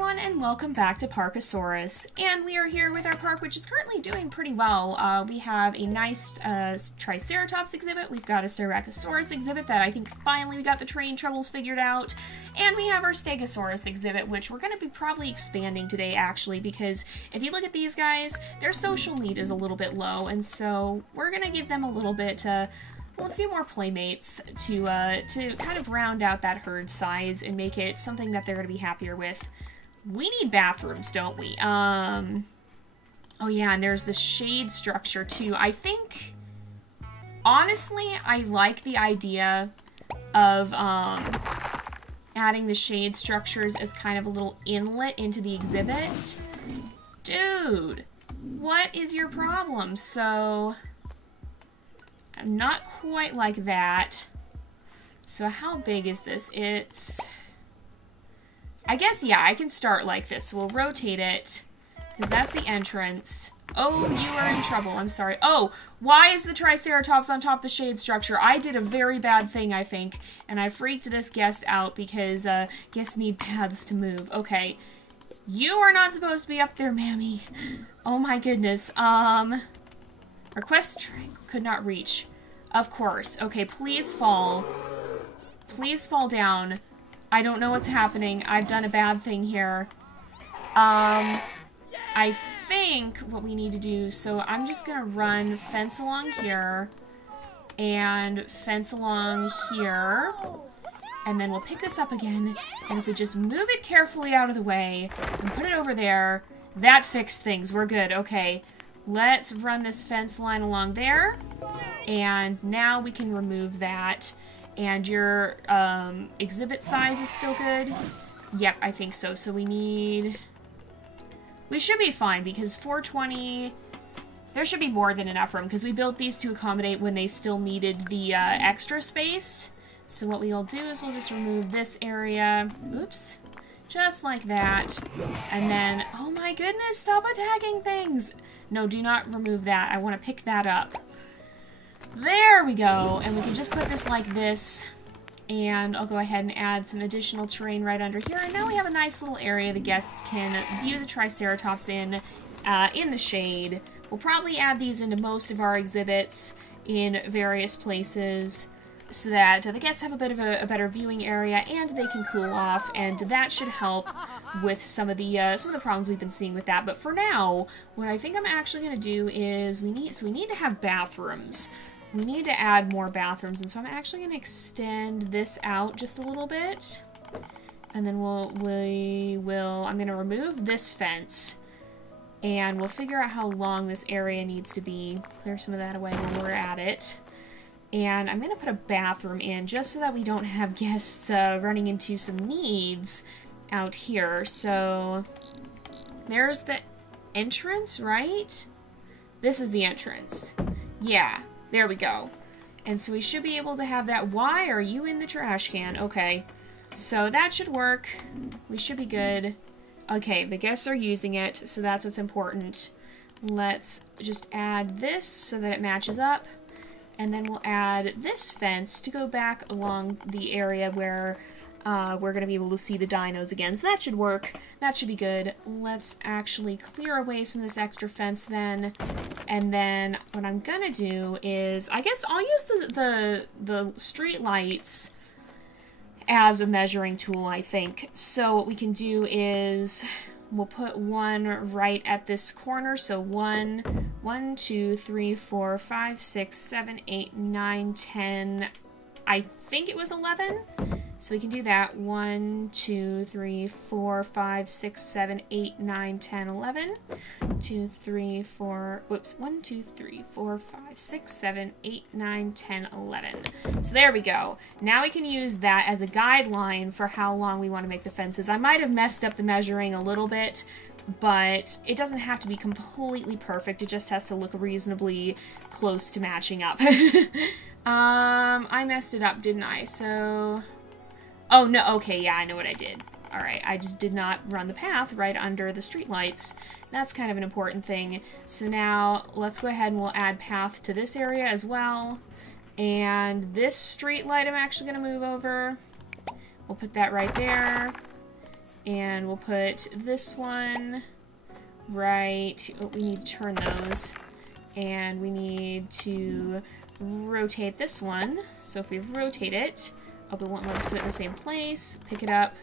everyone, and welcome back to Parkasaurus. And we are here with our park, which is currently doing pretty well. We have a nice Triceratops exhibit. We've got a Stegosaurus exhibit that I think finally we got the terrain troubles figured out. And we have our Stegosaurus exhibit, which we're going to be probably expanding today, actually, because if you look at these guys, their social need is a little bit low, and so we're going to give them a little bit, well, a few more playmates to kind of round out that herd size and make it something that they're going to be happier with. We need bathrooms, don't we? Oh yeah, and there's the shade structure too. I think, honestly, I like the idea of adding the shade structures as kind of a little inlet into the exhibit. Dude, what is your problem? So, I'm not quite like that. So how big is this? It's... I guess, yeah, I can start like this. So we'll rotate it, because that's the entrance. Oh, you are in trouble. I'm sorry. Oh, why is the Triceratops on top of the shade structure? I did a very bad thing, I think, and I freaked this guest out because guests need paths to move. Okay. You are not supposed to be up there, mammy. Oh my goodness. Request string could not reach. Of course. Okay, please fall. Please fall down. I don't know what's happening. I've done a bad thing here. I think what we need to do, so I'm just gonna run fence along here, and fence along here, and then we'll pick this up again, and if we just move it carefully out of the way, and put it over there, that fixed things. We're good. Okay. Let's run this fence line along there, and now we can remove that. And your exhibit size is still good? Yep, I think so. So we need... We should be fine, because 420... There should be more than enough room, because we built these to accommodate when they still needed the extra space. So what we'll do is we'll just remove this area. Oops. Just like that. And then... Oh my goodness, stop attacking things! No, do not remove that. I want to pick that up. There we go, and we can just put this like this, and I'll go ahead and add some additional terrain right under here, and now we have a nice little area the guests can view the Triceratops in the shade. We'll probably add these into most of our exhibits in various places, so that the guests have a bit of a better viewing area, and they can cool off, and that should help with some of the problems we've been seeing with that. But for now, what I think I'm actually going to do is we need to have bathrooms. We need to add more bathrooms, and so I'm actually going to extend this out just a little bit, and then I'm going to remove this fence, and we'll figure out how long this area needs to be. Clear some of that away when we're at it. And I'm going to put a bathroom in just so that we don't have guests running into some needs out here. So there's the entrance, right? This is the entrance. Yeah, there we go. And so we should be able to have that. Why are you in the trash can? Okay, so that should work. We should be good. Okay, the guests are using it, so that's what's important. Let's just add this so that it matches up. And then we'll add this fence to go back along the area where we're going to be able to see the dinos again. So that should work. That should be good. Let's actually clear away some of this extra fence then. And then what I'm going to do is, I guess I'll use the street lights as a measuring tool, I think. So what we can do is... We'll put one right at this corner, so 1, 2, 3, 4, 5, 6, 7, 8, 9, 10, I think it was 11. So we can do that. 1, 2, 3, 4, 5, 6, 7, 8, 9, 10, 11. 2, 3, 4, whoops, 1, 2, 3, 4, 5, 6, 7, 8, 9, 10, 11. So there we go. Now we can use that as a guideline for how long we want to make the fences. I might have messed up the measuring a little bit, but it doesn't have to be completely perfect. It just has to look reasonably close to matching up. I messed it up, didn't I? So... Oh, no, okay, yeah, I know what I did. Alright, I just did not run the path right under the streetlights. That's kind of an important thing. So now, let's go ahead and we'll add path to this area as well. And this streetlight I'm actually going to move over. We'll put that right there. And we'll put this one right... Oh, we need to turn those. And we need to rotate this one. So if we rotate it, oh, we won't let us put it in the same place. Pick it up,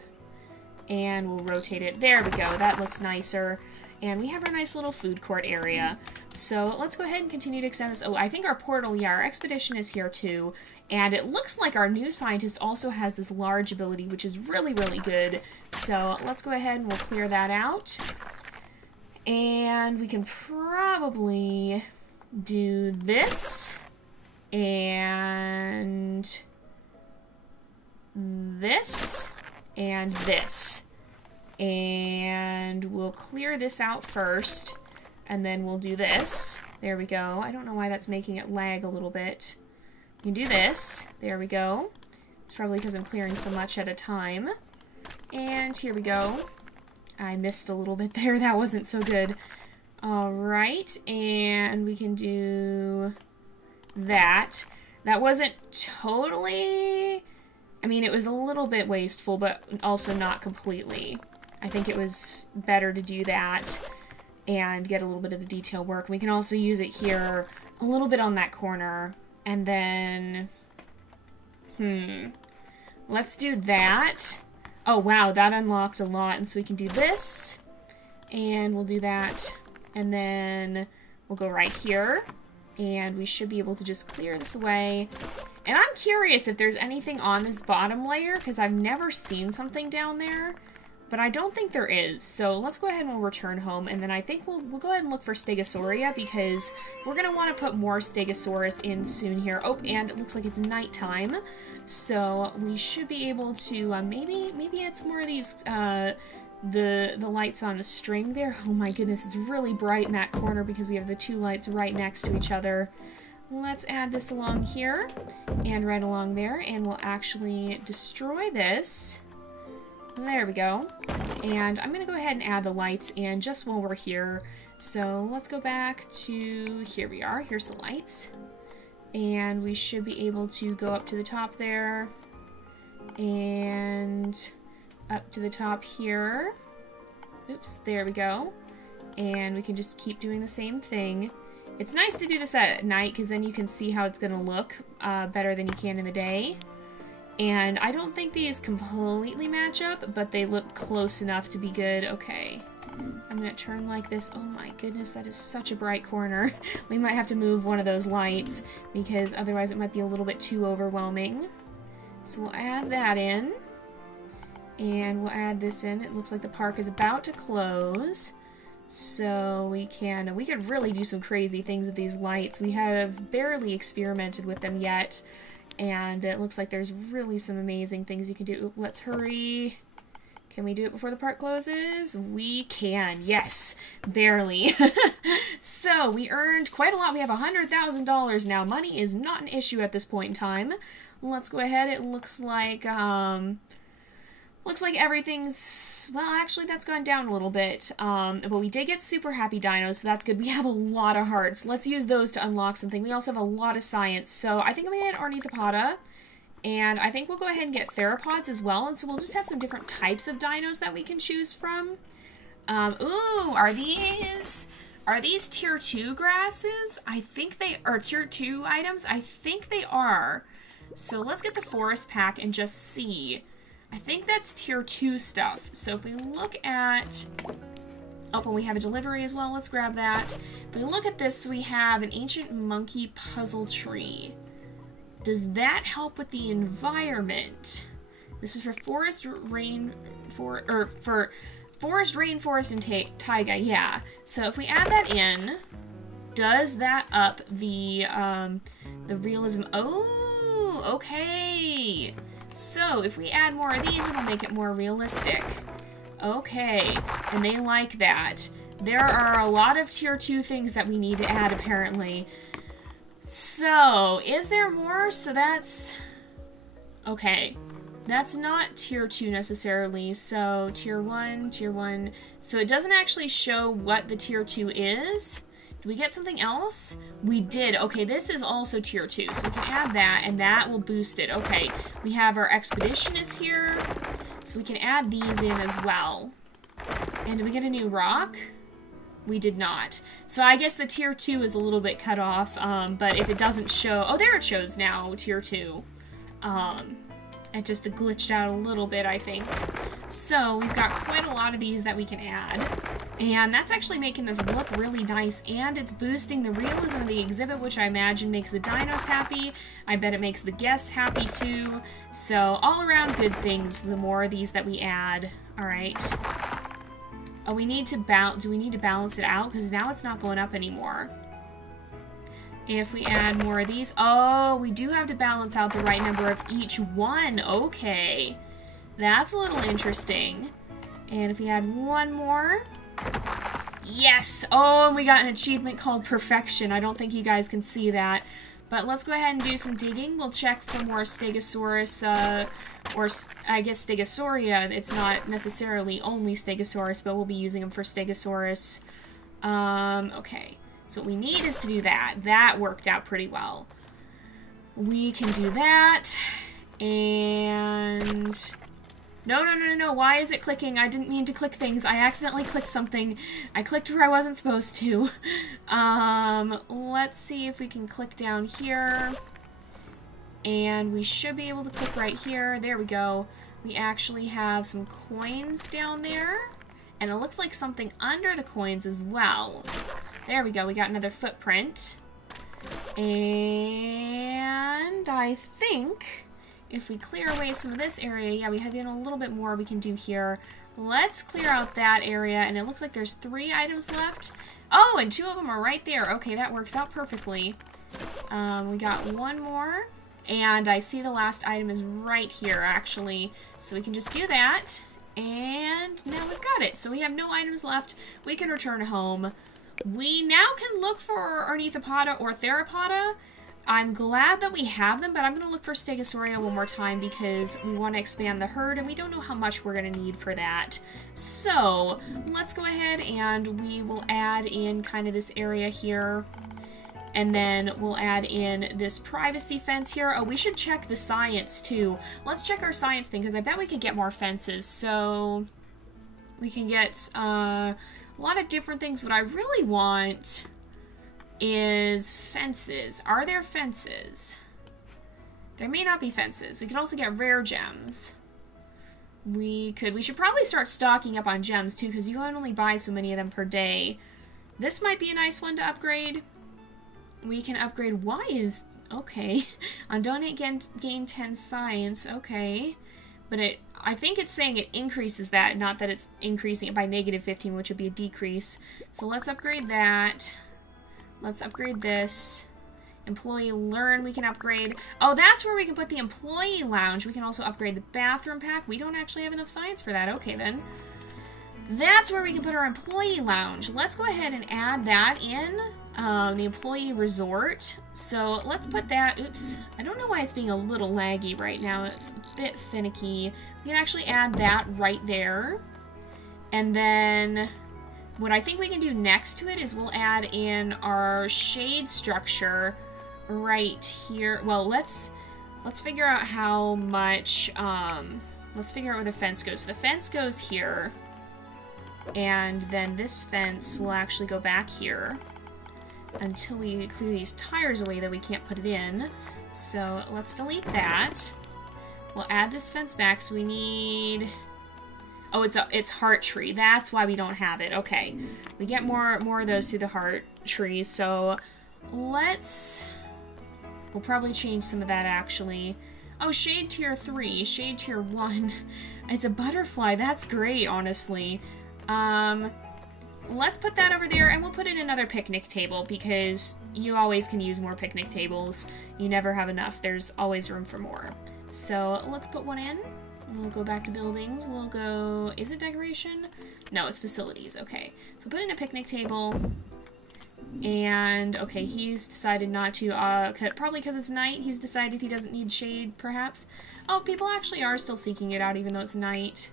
and we'll rotate it. There we go. That looks nicer. And we have our nice little food court area. So let's go ahead and continue to extend this. Oh, I think our portal, yeah, our expedition is here too. And it looks like our new scientist also has this large ability, which is really, really good. So let's go ahead and we'll clear that out. And we can probably do this. And this. And this. And we'll clear this out first, and then we'll do this. There we go. I don't know why that's making it lag a little bit. You can do this. There we go. It's probably because I'm clearing so much at a time. And here we go. I missed a little bit there. That wasn't so good. Alright, and we can do that. That wasn't totally... I mean, it was a little bit wasteful, but also not completely. I think it was better to do that and get a little bit of the detail work. We can also use it here a little bit on that corner. And then, let's do that. Oh, wow, that unlocked a lot. And so we can do this, and we'll do that. And then we'll go right here, and we should be able to just clear this away. And I'm curious if there's anything on this bottom layer, because I've never seen something down there. But I don't think there is, so let's go ahead and we'll return home, and then I think we'll go ahead and look for Stegosauria, because we're going to want to put more Stegosaurus in soon here. Oh, and it looks like it's nighttime, so we should be able to maybe add some more of these, the lights on a string there. Oh my goodness, it's really bright in that corner because we have the two lights right next to each other. Let's add this along here, and right along there, and we'll actually destroy this. There we go. And I'm going to go ahead and add the lights in just while we're here. So let's go back to, here we are, here's the lights. And we should be able to go up to the top there. And up to the top here. Oops, there we go. And we can just keep doing the same thing. It's nice to do this at night because then you can see how it's going to look better than you can in the day. And I don't think these completely match up, but they look close enough to be good. Okay, I'm going to turn like this. Oh my goodness, that is such a bright corner. We might have to move one of those lights because otherwise it might be a little bit too overwhelming. So we'll add that in. And we'll add this in. It looks like the park is about to close. So we could really do some crazy things with these lights. We have barely experimented with them yet. And it looks like there's really some amazing things you can do. Ooh, let's hurry. Can we do it before the park closes? We can, yes. Barely. So, we earned quite a lot. We have $100,000 now. Money is not an issue at this point in time. Let's go ahead. It looks like everything's... Well, actually, that's gone down a little bit. But we did get super happy dinos, so that's good. We have a lot of hearts. Let's use those to unlock something. We also have a lot of science. So I think I'm going to get Ornithopoda. And I think we'll go ahead and get theropods as well. And so we'll just have some different types of dinos that we can choose from. Ooh, are these tier 2 grasses? I think they are tier 2 items. I think they are. So let's get the forest pack and just see. I think that's tier 2 stuff. So if we look at... Oh, and we have a delivery as well. Let's grab that. If we look at this, we have an ancient monkey puzzle tree. Does that help with the environment? This is for forest, rainforest, and taiga. Yeah. So if we add that in, does that up the realism? Oh, okay. So, if we add more of these, it'll make it more realistic. Okay, and they like that. There are a lot of tier 2 things that we need to add, apparently. So, is there more? So that's... Okay. That's not tier 2 necessarily, so tier 1, tier 1... So it doesn't actually show what the tier 2 is. Did we get something else? We did. Okay, this is also tier 2, so we can add that, and that will boost it. Okay, we have our expedition is here. So we can add these in as well. And did we get a new rock? We did not. So I guess the tier 2 is a little bit cut off, but if it doesn't show... Oh, there it shows now, tier 2. It just glitched out a little bit, I think. So we've got quite a lot of these that we can add. And that's actually making this look really nice, and it's boosting the realism of the exhibit, which I imagine makes the dinos happy. I bet it makes the guests happy too. So all around good things the more of these that we add. Alright. Oh, we need to do we need to balance it out? Because now it's not going up anymore. If we add more of these... Oh, we do have to balance out the right number of each one. Okay. That's a little interesting. And if we add one more... Yes! Oh, and we got an achievement called Perfection. I don't think you guys can see that. But let's go ahead and do some digging. We'll check for more Stegosaurus, or I guess Stegosauria. It's not necessarily only Stegosaurus, but we'll be using them for Stegosaurus. Okay. So what we need is to do that. That worked out pretty well. We can do that. And... No. Why is it clicking? I didn't mean to click things. I accidentally clicked something. I clicked where I wasn't supposed to. Let's see if we can click down here. And we should be able to click right here. There we go. We actually have some coins down there. And it looks like something under the coins as well. There we go. We got another footprint. And I think... if we clear away some of this area, yeah, we have even a little bit more we can do here. Let's clear out that area, and it looks like there's 3 items left. Oh, and 2 of them are right there. Okay, that works out perfectly. We got one more, and I see the last item is right here, actually. So we can just do that, and now we've got it. So we have no items left. We can return home. We now can look for Ornithopoda or Theropoda. I'm glad that we have them, but I'm going to look for Stegosauria one more time because we want to expand the herd, and we don't know how much we're going to need for that. So, let's go ahead and we will add in kind of this area here, and then we'll add in this privacy fence here. Oh, we should check the science, too. Let's check our science thing, because I bet we could get more fences. So, we can get a lot of different things. What I really want... is fences. Are there fences? There may not be fences. We could also get rare gems. We should probably start stocking up on gems too, because you can only buy so many of them per day. This might be a nice one to upgrade. We can upgrade. Why is... okay. On donate gain 10 science. Okay. But I think it's saying it increases that, not that it's increasing it by -15, which would be a decrease. So let's upgrade that. Let's upgrade this. Employee learn we can upgrade. Oh, that's where we can put the employee lounge. We can also upgrade the bathroom pack. We don't actually have enough science for that. Okay, then. That's where we can put our employee lounge. Let's go ahead and add that in. The employee resort. So let's put that... oops. I don't know why it's being a little laggy right now. It's a bit finicky. We can actually add that right there. And then... what I think we can do next to it is we'll add in our shade structure right here. Well, let's figure out how much, let's figure out where the fence goes. So the fence goes here, and then this fence will actually go back here until we clear these tires away that we can't put it in. So let's delete that. We'll add this fence back, so we need... oh, it's heart tree. That's why we don't have it. Okay. We get more of those through the heart tree. So we'll probably change some of that actually. Oh, shade tier 3, shade tier 1. It's a butterfly. That's great, honestly. Let's put that over there, and we'll put in another picnic table because you always can use more picnic tables. You never have enough. There's always room for more. So let's put one in. We'll go back to buildings. We'll go... is it decoration? No, it's facilities. Okay. So put in a picnic table. And, okay, he's decided not to, probably because it's night, he's decided he doesn't need shade, perhaps. Oh, people actually are still seeking it out even though it's night.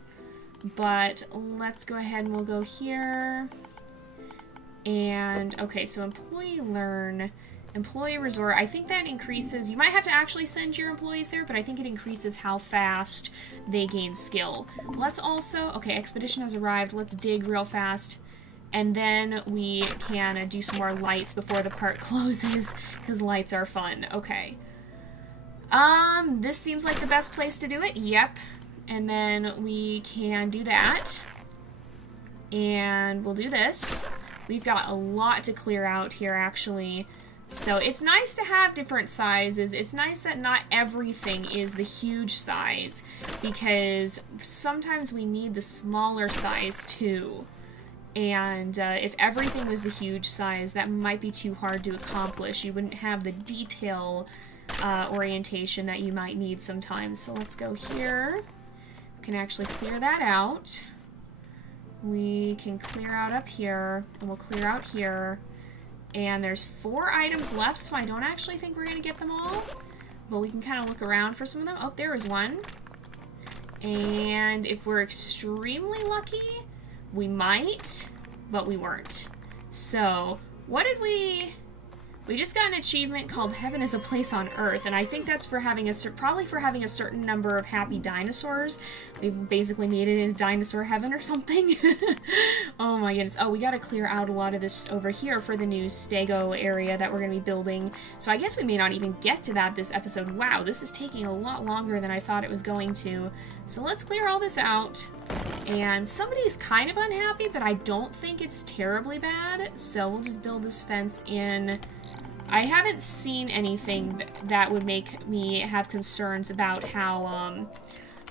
But let's go ahead and we'll go here. And, okay, so employee learn. Employee resort. I think that increases... You might have to actually send your employees there, but I think it increases how fast they gain skill. Let's also... Okay, expedition has arrived. Let's dig real fast. And then we can do some more lights before the park closes, because lights are fun. Okay. This seems like the best place to do it. Yep. And then we can do that. And we'll do this. We've got a lot to clear out here, actually. So it's nice to have different sizes. It's nice that not everything is the huge size, because sometimes we need the smaller size, too. And if everything was the huge size, that might be too hard to accomplish. You wouldn't have the detail orientation that you might need sometimes. So let's go here. We can actually clear that out. We can clear out up here, and we'll clear out here. And there's 4 items left, so I don't actually think we're going to get them all. But we can kind of look around for some of them. Oh, there is one. And if we're extremely lucky... We might, but we weren't. So, what did we... We just got an achievement called Heaven is a Place on Earth, and I think that's for having probably for having a certain number of happy dinosaurs. We basically made it into Dinosaur Heaven or something. Oh my goodness. Oh, we gotta clear out a lot of this over here for the new Stego area that we're gonna be building. So I guess we may not even get to that this episode. Wow, this is taking a lot longer than I thought it was going to. So let's clear all this out. And somebody's kind of unhappy, but I don't think it's terribly bad. So we'll just build this fence in. I haven't seen anything that would make me have concerns about how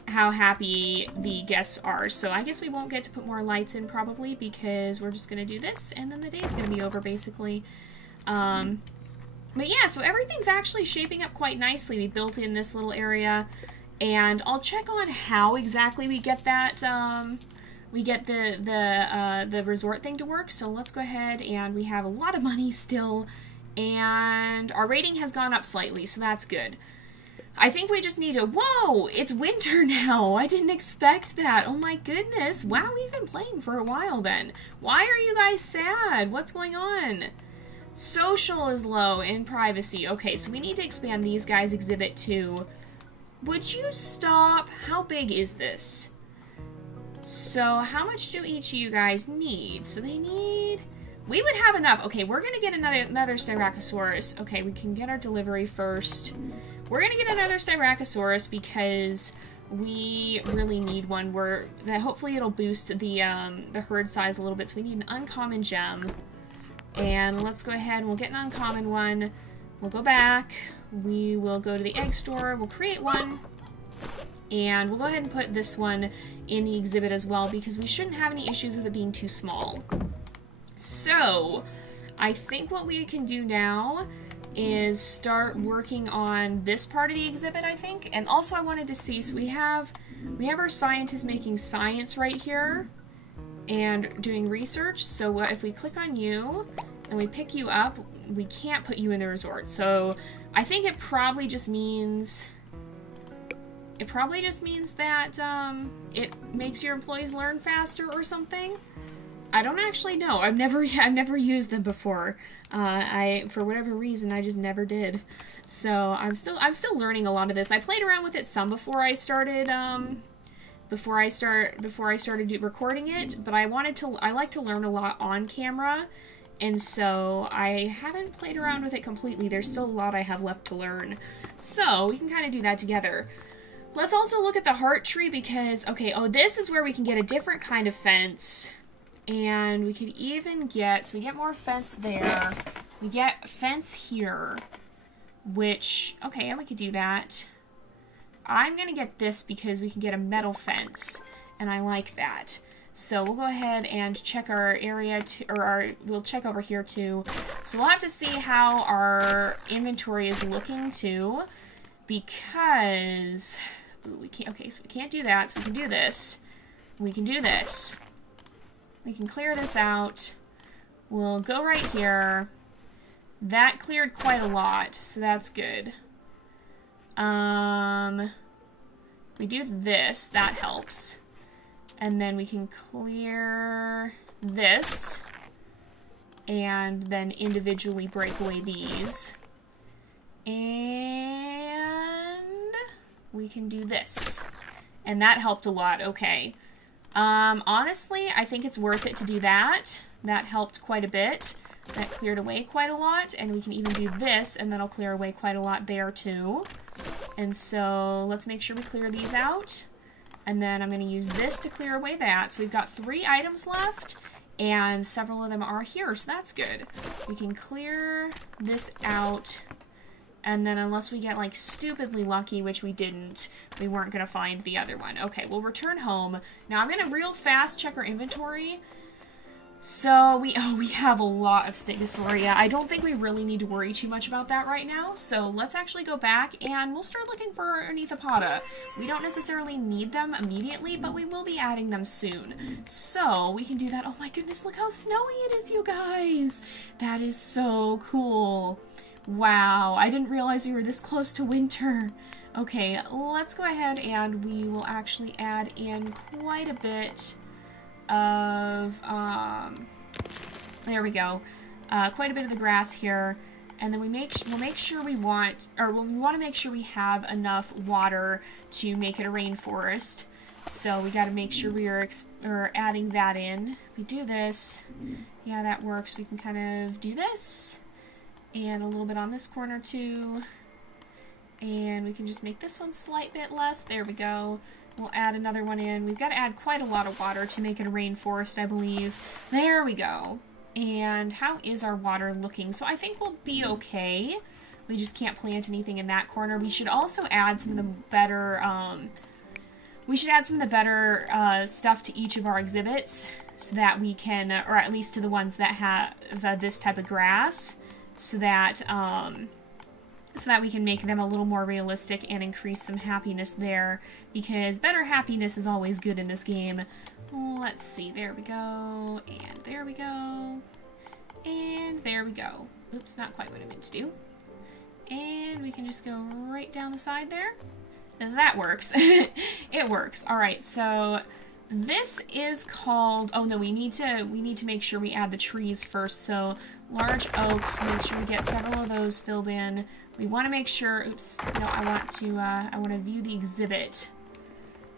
happy the guests are. So I guess we won't get to put more lights in probably, because we're just going to do this and then the day's going to be over basically. But yeah, so everything's actually shaping up quite nicely. We built in this little area, and I'll check on how exactly we get that, the resort thing to work. So let's go ahead, and we have a lot of money still. And our rating has gone up slightly, so that's good. I think we just need to... Whoa! It's winter now! I didn't expect that! Oh my goodness! Wow, we've been playing for a while then. Why are you guys sad? What's going on? Social is low in privacy. Okay, so we need to expand these guys' exhibit too. Would you stop? How big is this? So, how much do each of you guys need? So they need... We would have enough. Okay, we're going to get another Stegosaurus. Okay, we can get our delivery first. We're going to get another Stegosaurus because we really need one that hopefully it'll boost the herd size a little bit. So we need an uncommon gem. And let's go ahead and we'll get an uncommon one. We'll go back. We will go to the egg store. We'll create one. And we'll go ahead and put this one in the exhibit as well, because we shouldn't have any issues with it being too small. So, I think what we can do now is start working on this part of the exhibit, I think. And also I wanted to see, so we have our scientists making science right here and doing research. So if we click on you and we pick you up, we can't put you in the resort. So I think it probably just means... that it makes your employees learn faster or something. I don't actually know. I've never used them before. For whatever reason, I just never did. So I'm still learning a lot of this. I played around with it some before I started recording it, but I like to learn a lot on camera, and so I haven't played around with it completely. There's still a lot I have left to learn. So we can kind of do that together. Let's also look at the heart tree because, okay, oh, this is where we can get a different kind of fence. And we could even get, so we get more fence there. We get fence here, which, okay, and we could do that. I'm going to get this because we can get a metal fence, and I like that. So we'll go ahead and check our area, we'll check over here too. So we'll have to see how our inventory is looking too, because, ooh, we can't, okay, so we can't do that, so we can do this. We can do this. We can clear this out. We'll go right here. That cleared quite a lot, so that's good. We do this, that helps. And then we can clear this. and then individually break away these. And we can do this. And that helped a lot, okay. Honestly, I think it's worth it to do that. That helped quite a bit. That cleared away quite a lot, and we can even do this, and that'll clear away quite a lot there too. And so let's make sure we clear these out. And then I'm going to use this to clear away that. So we've got 3 items left, and several of them are here, so that's good. We can clear this out, and then unless we get like stupidly lucky, which we didn't, we weren't going to find the other one. Okay, we'll return home. Now I'm going to real fast check our inventory. So we have a lot of Stegosauria. I don't think we really need to worry too much about that right now. So let's actually go back and we'll start looking for Ornithopoda. We don't necessarily need them immediately, but we will be adding them soon. So we can do that. Oh my goodness, look how snowy it is, you guys. That is so cool. Wow, I didn't realize we were this close to winter. Okay, let's go ahead and we will actually add in quite a bit of, there we go, quite a bit of the grass here, and then we'll make sure we want to make sure we have enough water to make it a rainforest. So we got to make sure we are adding that in. We do this, yeah, that works. We can kind of do this, and a little bit on this corner too, and we can just make this one a slight bit less. There we go. We'll add another one in. We've got to add quite a lot of water to make it a rainforest, I believe. There we go. And how is our water looking? So I think we'll be okay. We just can't plant anything in that corner. We should also add some of the better, stuff to each of our exhibits so that we can, or at least to the ones that have this type of grass, so that we can make them a little more realistic and increase some happiness there, because better happiness is always good in this game. Let's see, there we go, and there we go, and there we go. Oops, not quite what I meant to do. And we can just go right down the side there, and that works. It works. Alright, so this is called, oh no, we need to make sure we add the trees first, so large oaks, make sure we get several of those filled in. We want to make sure, oops, no, I want to view the exhibit.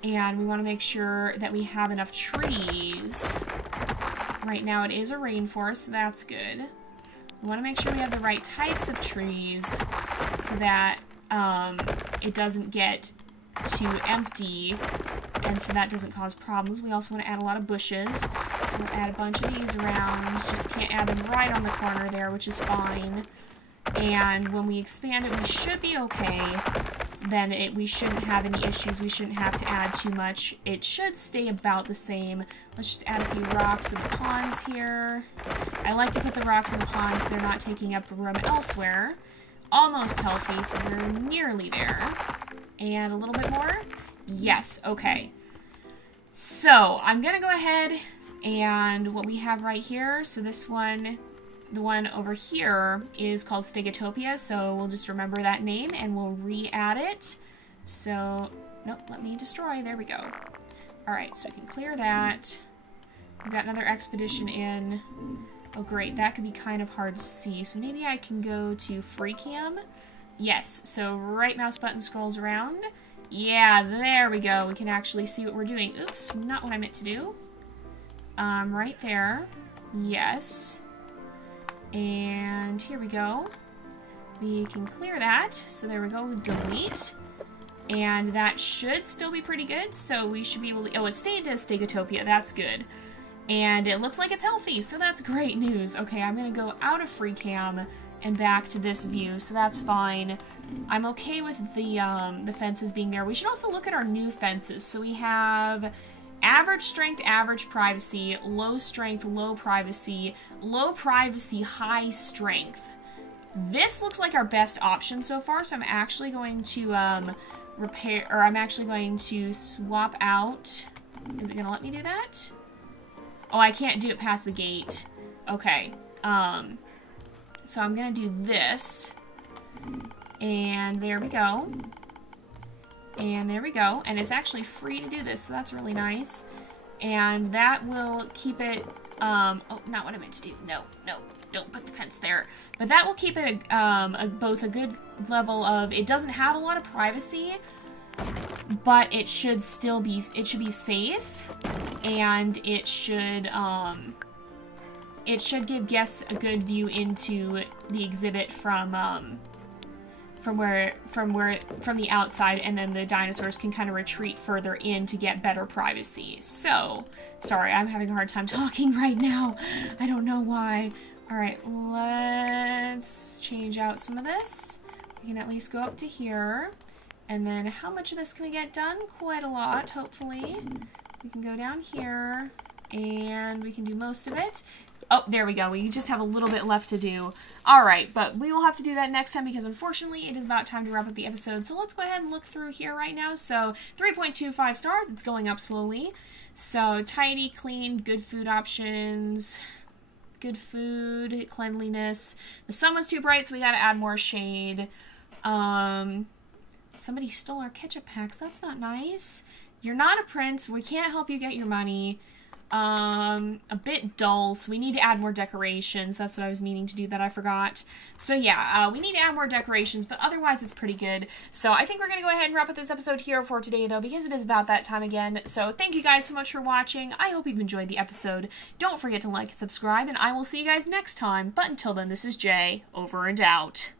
And we want to make sure that we have enough trees. Right now it is a rainforest, so that's good. We want to make sure we have the right types of trees so that it doesn't get too empty and so that doesn't cause problems. We also want to add a lot of bushes, so we'll add a bunch of these around. Just can't add them right on the corner there, which is fine. And when we expand it, we should be okay. Then we shouldn't have any issues. We shouldn't have to add too much. It should stay about the same. Let's just add a few rocks in the ponds here. I like to put the rocks in the ponds so they're not taking up room elsewhere. Almost healthy, so we're nearly there. And a little bit more. Yes, okay. So, I'm gonna go ahead and what we have right here, so this one, the one over here is called Stegosaurus, so we'll just remember that name and we'll re-add it. So, nope, let me destroy, there we go. Alright, so we can clear that. We've got another expedition in. Oh great, that could be kind of hard to see, so maybe I can go to free cam. Yes, so right mouse button scrolls around. Yeah, there we go, we can actually see what we're doing. Oops, not what I meant to do. Right there. Yes. And here we go. We can clear that. So there we go, delete. And that should still be pretty good. So we should be able to, oh, it's staying to Stegosaurus, that's good. And it looks like it's healthy, so that's great news. Okay, I'm gonna go out of free cam and back to this view, so that's fine. I'm okay with the fences being there. We should also look at our new fences. So we have average strength, average privacy, low strength, low privacy, high strength. This looks like our best option so far, so I'm actually going to I'm actually going to swap out. Is it gonna let me do that? Oh, I can't do it past the gate. Okay. So I'm gonna do this. And there we go. And there we go. And it's actually free to do this, so that's really nice. And that will keep it Oh, not what I meant to do. No, no, don't put the fence there. But that will keep it both a good level of, it doesn't have a lot of privacy, but it should still be, it should be safe, and it should give guests a good view into the exhibit from the outside, and then the dinosaurs can kind of retreat further in to get better privacy. So, sorry, I'm having a hard time talking right now. I don't know why. Alright, let's change out some of this. We can at least go up to here. And then how much of this can we get done? Quite a lot, hopefully. We can go down here, and we can do most of it. Oh, there we go. We just have a little bit left to do. Alright, but we will have to do that next time because unfortunately it is about time to wrap up the episode. So let's go ahead and look through here right now. So 3.25 stars. It's going up slowly. So tidy, clean, good food options. Good food, cleanliness. The sun was too bright, so we gotta add more shade. Somebody stole our ketchup packs. That's not nice. You're not a prince. We can't help you get your money. A bit dull, so we need to add more decorations. That's what I was meaning to do that I forgot. So yeah, we need to add more decorations, but otherwise it's pretty good. So I think we're going to go ahead and wrap up this episode here for today, though, because it is about that time again. So thank you guys so much for watching. I hope you've enjoyed the episode. Don't forget to like and subscribe, and I will see you guys next time. But until then, this is Jay, over and out.